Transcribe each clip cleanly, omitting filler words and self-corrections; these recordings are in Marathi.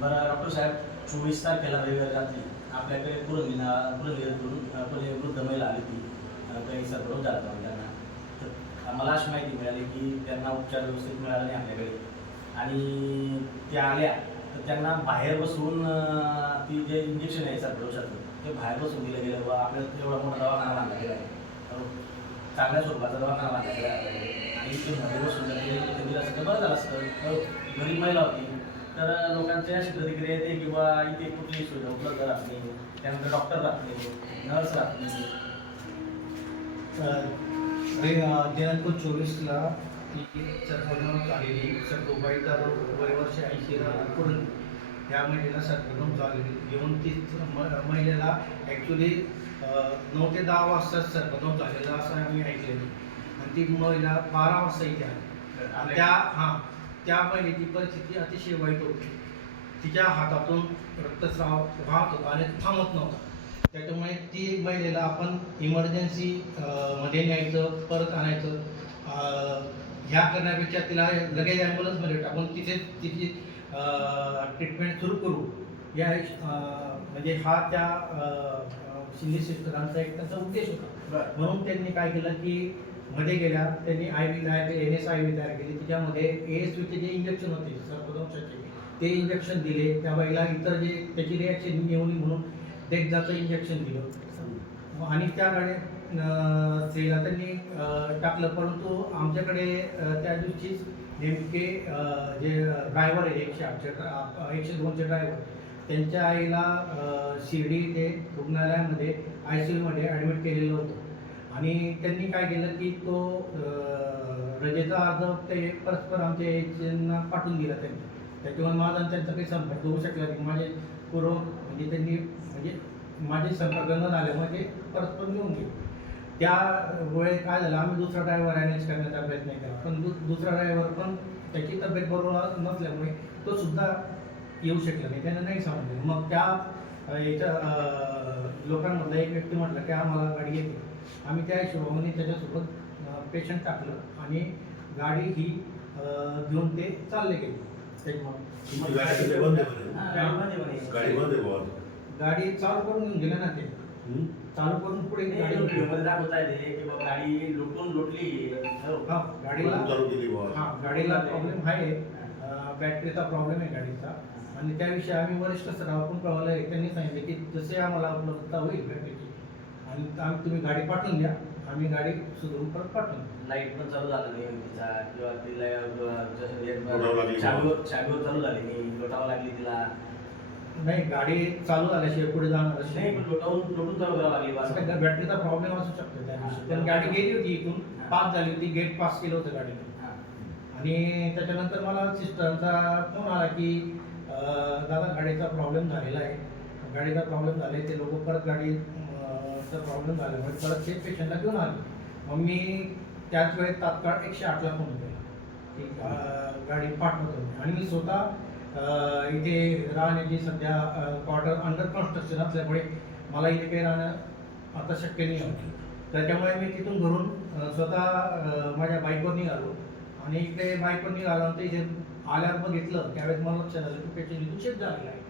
बरं डॉक्टर साहेब, 24 तारखेला रविवारी रात्री आपल्याकडे पुरंदरेतून कोणी वृद्ध महिला आली होती. काही सर्व झाला होता त्यांना. तर मला अशी माहिती मिळाली की त्यांना उपचार व्यवस्थित मिळाला नाही आपल्याकडे, आणि त्या आल्या तर त्यांना बाहेर बसवून ती जे इंजेक्शन आहे सर्वोषाचं ते बाहेर बसवून दिलं गेलं. व आपल्याला एवढा मोठा दवाखाना बांधला गेला आहे, चांगल्या स्वरूपाचा दवाखाना बांधला गेला आहे, आणि ते मध्ये बसून जर ते दिलं असतं तर बरं झालं असतं. गरीब महिला होती, तर लोकांची अशी प्रतिक्रिया येते की बा इथे कुठलीही सुविधा उपलब्ध राहत नाही, त्यानंतर डॉक्टर राहत नाही, नर्स राहत नाही. दिनांक 24ला ती सर्पदंश आलेली सर्पबाईचा वय वर्ष 80 पुढून ह्या महिलेला सर्पदंश आलेली घेऊन ती महिलेला ॲक्च्युली 9 ते 10 वाजता सर्पदंश झालेला असं आम्ही ऐकलेलं, आणि ती महिला 12 वाजता इथे आली. त्या महिलेची परिस्थिती अतिशय वाईट होती. तिच्या हातातून रक्तस्राव वाहत होता आणि थांबत नव्हता. त्याच्यामुळे ती महिलेला आपण इमर्जन्सी मध्ये न्यायचं, परत आणायचं, ह्या करण्यापेक्षा तिला लगेच ॲम्ब्युलन्समध्ये टाकून तिथे तिची ट्रीटमेंट सुरू करू, या म्हणजे हा त्या शिंदे सिस्टरांचा एक त्याचा उद्देश होता. म्हणून त्यांनी काय केलं की मध्ये गेल्या त्यांनी IV तयार केली, NSIV तयार केली. त्याच्यामध्ये ASVचे जे इंजेक्शन होते सर्पदंशाचे ते इंजेक्शन दिले. त्या बाईला इतर जे त्याची रिॲक्शन निवडली म्हणून डेक्झाचं इंजेक्शन दिलं, आणि त्या गाड्या स्त्रीला त्यांनी टाकलं. परंतु आमच्याकडे त्या दिवशीच नेमके जे ड्रायव्हर आहे 102चे ड्रायव्हर, त्यांच्या आईला शिर्डी ते रुग्णालयामध्ये ICUमध्ये ॲडमिट केलेलं होतं, आणि त्यांनी काय केलं की तो रजेचा अर्ज ते परस्पर आमच्या एजंटना पाठवून दिला त्यांनी. त्याच्यामुळे माझा त्यांचा काही संपर्क होऊ शकला नाही. माझे पूर्व म्हणजे त्यांनी म्हणजे माझे संपर्क न झाल्यामुळे ते परस्पर घेऊन गेले. त्या वेळेत काय झालं, आम्ही दुसरा ड्रायव्हर अरेंज करण्याचा प्रयत्न केला, पण दुसरा ड्रायव्हर पण त्याची तब्येत बरोबर नसल्यामुळे तो सुद्धा येऊ शकला नाही, त्यानं नाही समजलं. मग त्या याच्या लोकांमधला एक व्यक्ती म्हटलं की आम्हाला गाडी येते. आम्ही त्या हिशोबाने त्याच्यासोबत पेशंट टाकलं आणि गाडी ही घेऊन ते चालले गेले. गाडी चालू करून घेऊन गेले ना ते, चालू करून पुढे गाडी दाखवता येते की गाडी लोटली. गाडीला प्रॉब्लेम आहे, बॅटरीचा प्रॉब्लेम आहे गाडीचा, आणि त्याविषयी आम्ही वरिष्ठ स्तरावर पण कळवलं आहे. त्यांनी सांगितले की जसे आम्हाला उपलब्धता होईल बॅटरीची आणि तुम्ही गाडी पाठवून द्या, आम्ही गाडी सुधारून परत पाठवून. लाईट पण चालू झालं नाही तिचा, किंवा तिला चाबीवर चालू झाली नाही, लोटावं लागली तिला. नाही, गाडी चालू झाल्याशिवाय पुढे जाणार नाही, लोटून चालू करावं लागली. बॅटरीचा प्रॉब्लेम असू शकतो त्या दिवशी. पण गाडी गेली होती, इथून पास झाली होती, गेट पास केलं होतं गाडीने. आणि त्याच्यानंतर मला सिस्टरचा फोन आला की दादा गाडीचा प्रॉब्लेम झालेला आहे, गाडीचा प्रॉब्लेम झाला आहे, ते लोक परत गाडीचा प्रॉब्लेम झाल्यामुळे परत ते पेशंटला घेऊन आले. मग मी त्याच वेळेत तात्काळ 108ला फोन केला की गाडी पाठवतो, आणि मी स्वतः इथे राहण्याची सध्या क्वार्टर अंडर कन्स्ट्रक्शन असल्यामुळे मला इथे काही राहणं आता शक्य नाही होतं. त्याच्यामुळे मी तिथून घरून स्वतः माझ्या बाईकवर निघालो, आणि इकडे बाईकवर निघाल्यानंतर इथे आल्यावर बघितलं त्यावेळेस मला लक्षात आलं की पेशंट इथून शिफ्ट झालेला आहे.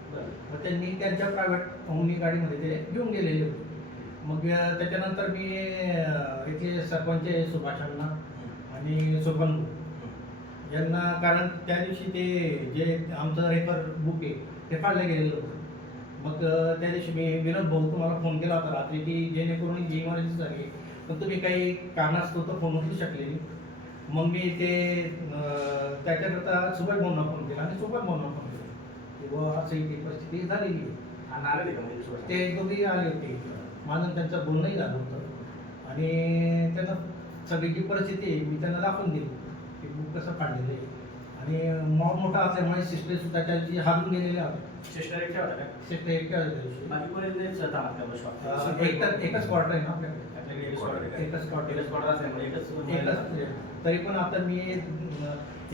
मग त्यांनी त्यांच्या प्रायव्हेट ओमनी गाडीमध्ये ते घेऊन गेलेले होते. मग त्याच्यानंतर मी इथे सरपंच सुभाषांना आणि सोपन यांना, कारण त्या दिवशी ते जे आमचं रेफर बुक आहे ते फाडलं गेलेलं होतं. मग त्या दिवशी मी विनोद भाऊ तुम्हाला फोन केला होता रात्री की जेणेकरून जी इमर्जन्सी झाली, पण तुम्ही काही कारणास्तव तर फोन उचलू शकले नाही. मग मी ते त्याच्याकरता सुभाष भाऊंना फोन केला, आणि सुभाष भाऊंना फोन केला की व असं इथे परिस्थिती झालेली आहे. ते दोघेही आले होते, माझं त्यांचं बोलणंही झालं होतं, आणि त्यांना सगळी जी परिस्थिती आहे मी त्यांना दाखवून दिली की बुक कसं काढलेलं आहे. आणि मॉब मोठा असल्यामुळे सिस्टर सुद्धा त्याची हारून गेलेल्या होत्या. सिस्टर एकट्या होत्या का? सिस्टर एकट्या होत्या. बाकी कोणी एकच क्वार्टर आहे ना आपल्याकडे, एकच तरी पण आता मी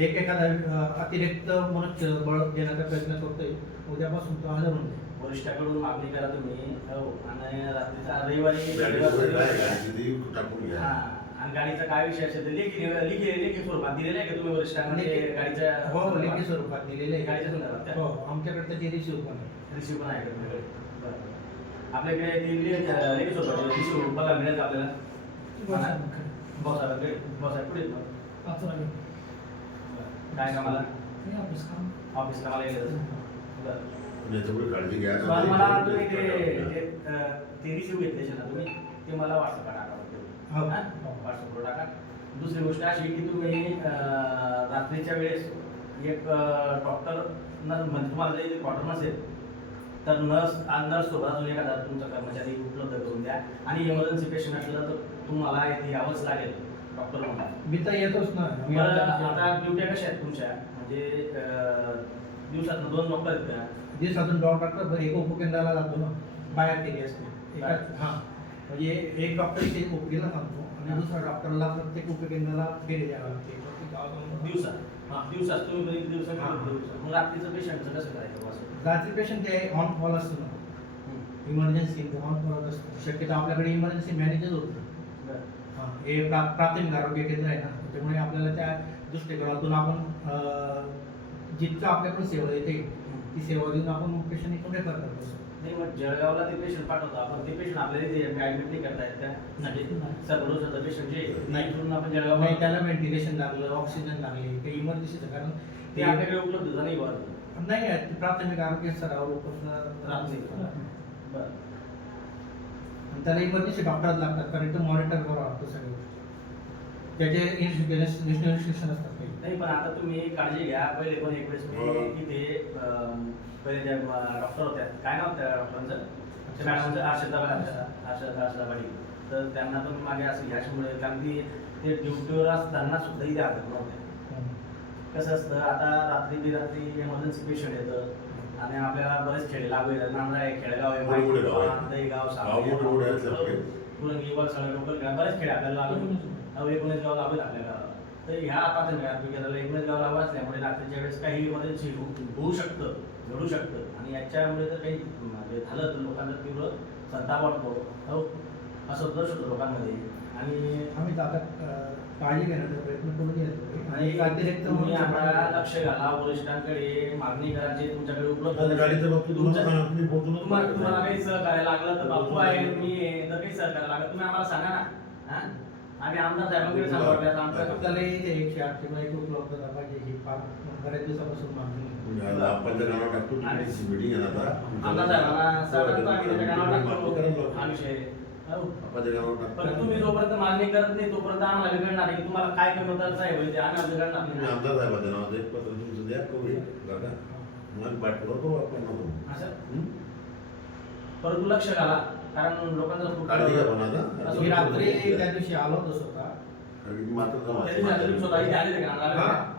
एखादा अतिरिक्त मनुष्यबळ देण्याचा प्रयत्न करतोय. उद्यापासून तो हजर होऊन वरिष्ठाकडून मागणी करा तुम्ही, आणि रात्रीचा रविवारी आणि गाडीचा काय विषय असेल तर लेखी स्वरूपात दिलेलं आहे का तुम्ही वरिष्ठांना ते गाडीच्या हो लेखी स्वरूपात दिलेले आहे. गाडीच्या संदर्भात का? हो आमच्याकडे त्याची रिसिव्ह पण आहे. रिसिव्ह पण आहे का तुमच्याकडे? बरं. आपल्याकडे ती लेखी स्वरूपाची रिसिव्ह बघायला मिळेल का आपल्याला? बॉसाकडे बॉसाकडे पुढे येतो. बरं. काय कामाला? ऑफिस कामाला गेलं बरं. याच्यापुढे काळजी घ्या. पण मला तुम्ही ते रिसिव्ह घेतले ना तुम्ही ते मला व्हॉट्सअपला टाका हो. व्हॉट्सअपवर टाका. दुसरी गोष्ट अशी की तुम्ही रात्रीच्या वेळेस एक डॉक्टर म्हणजे तुम्हाला जर क्वार्टर नसेल तर नर्स सोबत अजून एखादा तुमचा कर्मचारी उपलब्ध करून द्या आणि इमर्जन्सी पेशंट असलं तर तुम्हाला इथे यावंच लागेल डॉक्टर म्हणून. मी तर येतोच ना. बरं आता ड्युट्या कशा आहेत तुमच्या म्हणजे दिवसातून 2 डॉक्टर आहेत का? दिवसातून डॉक्टर एक उपकेंद्राला जातो ना बाहेर केली असते हां म्हणजे एक डॉक्टर इथे उपकेंद्राला सांगतो आणि दुसरा डॉक्टरला प्रत्येक उपकेंद्राला फेरी द्यावं लागते दिवसात तुम्ही बरेच दिवसात मग रात्रीचं पेशंटचं कसं करायचं असं? रात्री पेशंट ते ऑन कॉल असतो ना इमर्जन्सी ऑन कॉल असतो. शक्यतो आपल्याकडे इमर्जन्सी मॅनेजच होतं. हां हे प्राथमिक आरोग्य केंद्र आहे ना त्यामुळे आपल्याला त्या दृष्टिकोनातून आपण जितकं आपल्याकडून सेवा येते ती सेवा देऊन आपण पेशंट इकडे रेफर करतो. नाही मग जळगावला ते पेशंट पाठवतो आपण ते पेशंट आपल्याला ते ऍडमिट नाही करतायत का? म्हणजे सर्व पेशंट जे नाही करून आपण जळगाव नाही त्याला व्हेंटिलेशन लागलं ऑक्सिजन लागले काही इमर्जन्सीचं कारण ते आपल्याकडे उपलब्ध नाही बरं नाही आहे. ते प्राथमिक आरोग्य स्तरावर रात्री बरं त्याला इमर्जन्सी डॉक्टर लागतात कारण तो मॉनिटर करावं लागतं सगळं त्याचे इन्स्टिट्यूशन असतात काही. नाही पण आता तुम्ही काळजी घ्या. पहिले पण एक वेळेस मी इथे पहिले त्या डॉक्टर होत्या काय नाव त्या डॉक्टरांचं त्या मॅडमचं हर्षदा पाटील तर त्यांना पण मागे असं ह्याच्यामुळे कारण की ते ड्युटीवर असताना सुद्धा इथे आलं नव्हते. कसं असतं आता रात्री बिरात्री इमर्जन्सी पेशंट येतं आणि आपल्याला बरेच खेडे लागू येतात. नांदरा आहे, खेडेगाव आहे, दहीगाव, पुरंगी वरसाळ लोकल बरेच खेडे आपल्याला लागू 19 गाव लागू आपल्याला. तर ह्या प्राथमिक आरोग्य केंद्राला 19 गाव लागू असल्यामुळे रात्रीच्या वेळेस काही इमर्जन्सी होऊ शकतं घडू शकतं आणि याच्यामुळे जर काही म्हणजे झालं तर लोकांचा तीव्र संताप वाटतो असं दर्श होतं लोकांमध्ये. आणि आम्ही आता काळजी घेण्याचा प्रयत्न करून येतो आणि अतिरिक्त तुम्ही आता लक्ष घाला वरिष्ठांकडे मागणी करा जे तुमच्याकडे उपलब्ध गाडीच्या बाबतीत तुम्हाला काही सहकार्य लागलं तर बापू आहे मी आहे तर काही सहकार्य लागलं तुम्ही आम्हाला सांगा ना. आम्ही आमदार साहेबांकडे सांगू आपल्याला 108 किंवा एक उपलब्धता पाहिजे ही फार बऱ्याच दिवसापासून मागणी आमदार साहेबांना साधारणतः आम्ही त्याच्या कानावर टाकतो हा विषय. पण तुम्ही जोपर्यंत मागणी करत नाही तोपर्यंत आम्हाला बिघडणार नाही की तुम्हाला काय कमी होतं साहेब ते आम्हाला बिघडणार नाही. आमदार साहेबांच्या नावाचं एक पत्र तुमचं द्या करूया काका मग पाठपुरावा करू आपण नको असं परंतु लक्ष घाला कारण लोकांचा काळजी घ्या पण आता मी रात्री त्या दिवशी आलो होतो स्वतः.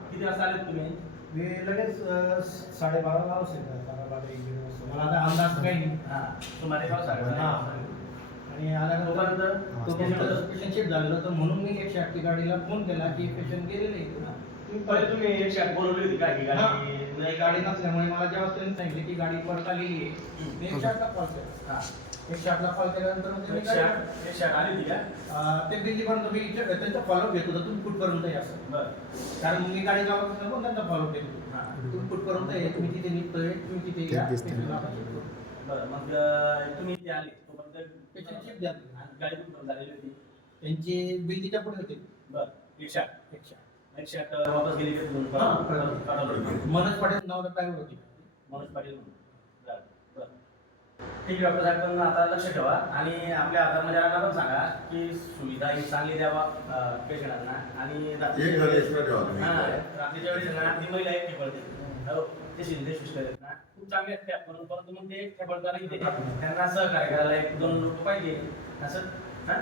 किती वाजता आले तुम्ही? मी लगेच 12:30 ला असेल मला आता अंदाज काही नाही. सुमारे आणि आल्यानंतर तोपर्यंत पेशंट शिफ्ट झालेलं तर म्हणून मी 108 गाडीला फोन केला की पेशंट गेलेले पहिले तुम्ही 108 बोलवली होती का की गाडी नाही गाडी नसल्यामुळे मला जेव्हा त्यांनी सांगितले की गाडी परत आलेली आहे मी 108 ला कॉल केला. 108 ला कॉल केल्यानंतर मग त्यांनी 108 आली होती का? ते दिल्लीपर्यंत मी त्यांचा फॉलोअप घेत होता तुम्ही कुठपर्यंत आहे असं बरं कारण मी गाडी लावत असताना पण त्यांचा फॉलोअप घेत होतो तुम्ही कुठपर्यंत आहे तुम्ही तिथे निघतोय तुम्ही तिथे या बरं मग तुम्ही इथे आले तोपर्यंत पेशंट शिफ्ट झाली गाडी कुठपर्यंत झालेली होती? त्यांची बिल तिच्या पुढे होते. बरं 108 वापस गेली का तुम्ही? मनोज पाटील नावाचा ड्रायव्हर होती. मनोज पाटील ठीक आहे डॉक्टर साहेब पण आता लक्ष ठेवा आणि आपल्या कर्मचाऱ्यांना पण सांगा की सुविधा ही चांगली द्यावा पेशंटांना आणि रात्रीच्या वेळेस ना ती महिला एकटी पडते ते शिस्त आहेत ना खूप चांगले आहेत म्हणून परंतु मग ते एकट्या पडताना इथे त्यांना सहकार्य करायला 1-2 लोक पाहिजे असं हां